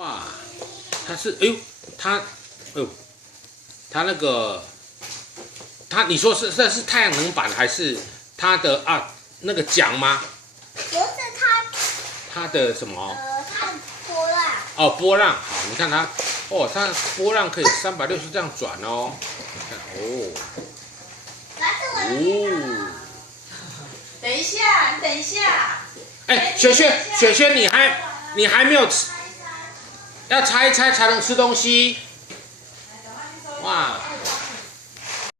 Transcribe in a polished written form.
哇，它是哎呦，它哎呦，它那个你说这是太阳能板还是它的那个桨吗？不是它的什么？它的波浪。哦，波浪。好，你看它，它波浪可以360这样转哦。看哦。哦。等一下，等一下。哎，雪轩，你还没有吃，要拆一拆才能吃东西。